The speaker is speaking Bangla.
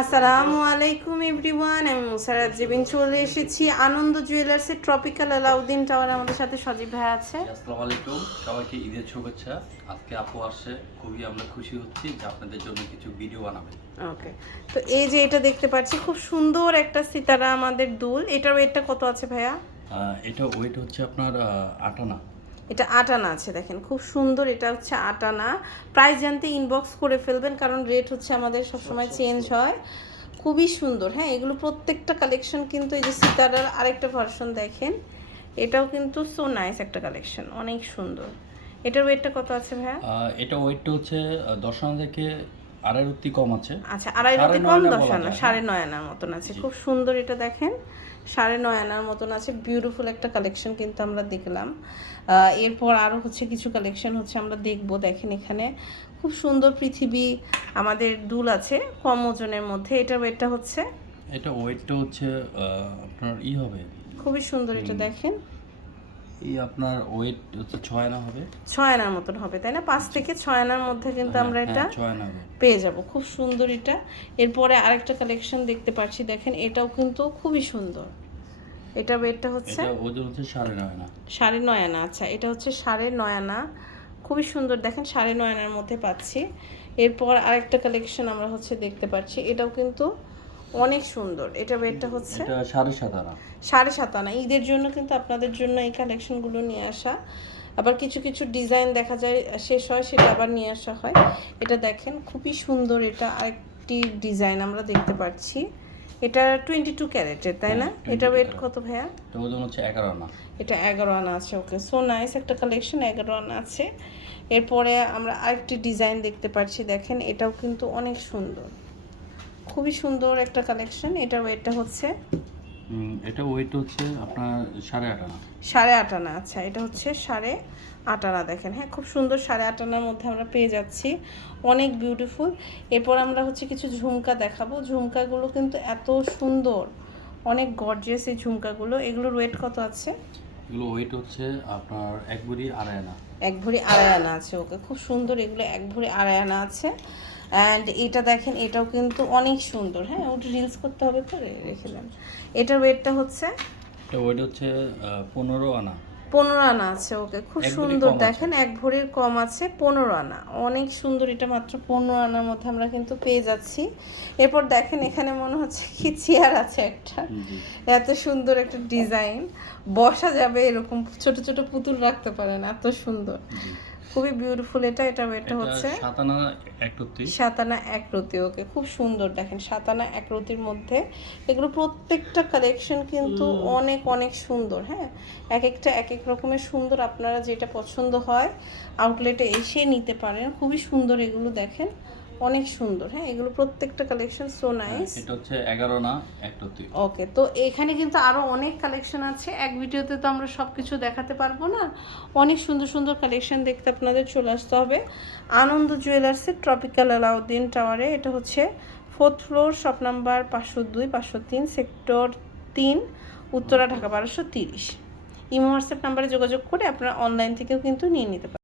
আসসালামু আলাইকুম এভরিওয়ান আমি মুসারাত জেবিন চলে এসেছি আনন্দ জুয়েলার্সের ট্রপিক্যাল আলাউদ্দিন টাওয়ার আমাদের সাথে সজীব ভাই আছে। আসসালামু আলাইকুম সবাইকে ঈদের শুভেচ্ছা। আজকে আপু আসছে খুবই আমরা খুশি হচ্ছি যে আপনাদের জন্য কিছু ভিডিও বানাবেন ওকে তো এই যে এটা দেখতে পাচ্ছি খুব সুন্দর একটা সিতারা আমাদের দুল। এটার ওয়েটটা কত আছে ভাইয়া? এটা ওয়েট হচ্ছে আপনার আটানা। এটা আটানা আছে দেখেন। খুব সুন্দর এটা হচ্ছে আটানা। প্রাইস জানতে ইনবক্স করে ফেলবেন কারণ রেট হচ্ছে আমাদের সবসময় চেঞ্জ হয়। খুবই সুন্দর হ্যাঁ এগুলো প্রত্যেকটা কালেকশন কিন্তু এই যে সিতারার আরেকটা ভার্সন দেখেন এটাও কিন্তু সো নাইস একটা কালেকশন অনেক সুন্দর। এটার ওয়েটটা কত আছে ভাইয়া? এটা ওয়েটটা হচ্ছে দশ থেকে আড়াই রুটি কম আছে। আচ্ছা আড়াই রুটি কম দশ আনা সাড়ে নয় আনার মতন আছে। খুব সুন্দর এটা দেখেন। সাড়ে নয় আনার মতন আছে। বিউটিফুল একটা কালেকশন কিন্তু আমরা দেখলাম। এরপর আরও হচ্ছে কিছু কালেকশন হচ্ছে আমরা দেখব। দেখেন এখানে খুব সুন্দর পৃথিবী আমাদের দুল আছে কম ওজনের মধ্যে। এটার ওয়েটটা হচ্ছে? এটা ওয়েটটা হচ্ছে আপনার ই হবে। খুবই সুন্দর এটা দেখেন। এই আপনার ওয়েট হচ্ছে ছয় আনা হবে। ছয় আনার মতন হবে তাই না? পাঁচ থেকে ছয় আনার মধ্যে কিন্তু আমরা হ্যাঁ, এটা ছয় আনা হবে। পেয়ে যাব। খুব সুন্দর এটা। এরপরে আরেকটা কালেকশন দেখতে পাচ্ছি দেখেন এটাও কিন্তু খুবই সুন্দর। এটা ওয়েটটা হচ্ছে এটা ওজন হচ্ছে সাড়ে নয় আনা। সাড়ে নয় আনা আচ্ছা এটা হচ্ছে সাড়ে নয় আনা। খুবই সুন্দর দেখেন সাড়ে নয় আনার মধ্যে পাচ্ছি। এরপর আরেকটা কালেকশন আমরা হচ্ছে দেখতে পাচ্ছি এটাও কিন্তু অনেক সুন্দর। এটা ওয়েটটা হচ্ছে সাড়ে সাত আনা। সাড়ে সাত আনা। ঈদের জন্য কিন্তু আপনাদের জন্য এই কালেকশনগুলো নিয়ে আসা। আবার কিছু কিছু ডিজাইন দেখা যায় শেষ হয় সেটা আবার নিয়ে আসা হয়। এটা দেখেন খুবই সুন্দর এটা আরেকটি ডিজাইন আমরা দেখতে পাচ্ছি। এটা টোয়েন্টি টু ক্যারেটের তাই না? হ্যাঁ, এটা ওয়েট কত ভাইয়া? ওজন হচ্ছে এগারো আনা। এটা এগারো আনা আছে ওকে। সো নাইস একটা কালেকশন এগারো আনা আছে। এরপরে আমরা আরেকটি ডিজাইন দেখতে পাচ্ছি দেখেন এটাও কিন্তু অনেক সুন্দর। খুবই সুন্দর একটা কালেকশন এটা ওয়েটটা হচ্ছে এটা ওয়েট হচ্ছে আপনার সাড়ে আট আনা। সাড়ে আট আনা আচ্ছা এটা হচ্ছে সাড়ে আট আনা দেখেন। হ্যাঁ খুব সুন্দর সাড়ে আট আনার মধ্যে আমরা পেয়ে যাচ্ছি। অনেক বিউটিফুল এরপর আমরা হচ্ছে কিছু ঝুমকা দেখাবো। ঝুমকাগুলো কিন্তু এত সুন্দর। অনেক গর্জিয়াস এই ঝুমকাগুলো। এগুলোর ওয়েট কত আছে? এগুলো ওয়েট হচ্ছে আপনার এক বুড়ি আড়াই আনা। এক ভরি আড়াই আনা আছে ওকে। খুব সুন্দর এগুলো এক ভরি আড়াই আনা আছে। অ্যান্ড এটা দেখেন এটাও কিন্তু অনেক সুন্দর। হ্যাঁ ওটা রিলস করতে হবে তো রেখে দেন। এটার ওয়েটটা হচ্ছে? ওয়েট হচ্ছে পনেরো আনা। পনেরো আনা আছে ওকে। খুব সুন্দর দেখেন এক ভরির কম আছে পনেরো আনা। অনেক সুন্দর এটা মাত্র পনেরো আনার মধ্যে আমরা কিন্তু পেয়ে যাচ্ছি। এরপর দেখেন এখানে মনে হচ্ছে কি চেয়ার আছে একটা। এত সুন্দর একটা ডিজাইন বসা যাবে এরকম ছোট ছোট পুতুল রাখতে পারেন এত সুন্দর। খুবই বিউটিফুল এটা এটা এটা হচ্ছে সাতানা একরতি সাতানা একরতি ওকে খুব সুন্দর দেখেন সাতানা একরতির মধ্যে এগুলো প্রত্যেকটা কালেকশন কিন্তু অনেক অনেক সুন্দর হ্যাঁ? এক একটা এক এক রকমের সুন্দর আপনারা যেটা পছন্দ হয় আউটলেটে এসে নিতে পারেন খুবই সুন্দর এগুলো দেখেন। অনেক সুন্দর হ্যাঁ? এগুলো প্রত্যেকটা কালেকশন সো নাইস এটা হচ্ছে এগারো না এক রত্তি ওকে তো এখানে কিন্তু আরও অনেক কালেকশন আছে। এক ভিডিওতে তো আমরা সব কিছু দেখাতে পারব না। অনেক সুন্দর সুন্দর কালেকশন দেখতে আপনাদের চলে আসতে হবে। আনন্দ জুয়েলার্সের ট্রপিক্যাল আলাউদ্দিন টাওয়ারে এটা হচ্ছে ফোর্থ ফ্লোর শপ নাম্বার পাঁচশো দুই পাঁচশো তিন সেক্টর তিন উত্তরা ঢাকা বারোশো তিরিশ। ইমো হোয়াটসঅ্যাপ নাম্বারে যোগাযোগ করে আপনারা অনলাইন থেকেও কিন্তু নিয়ে নিতে পারেন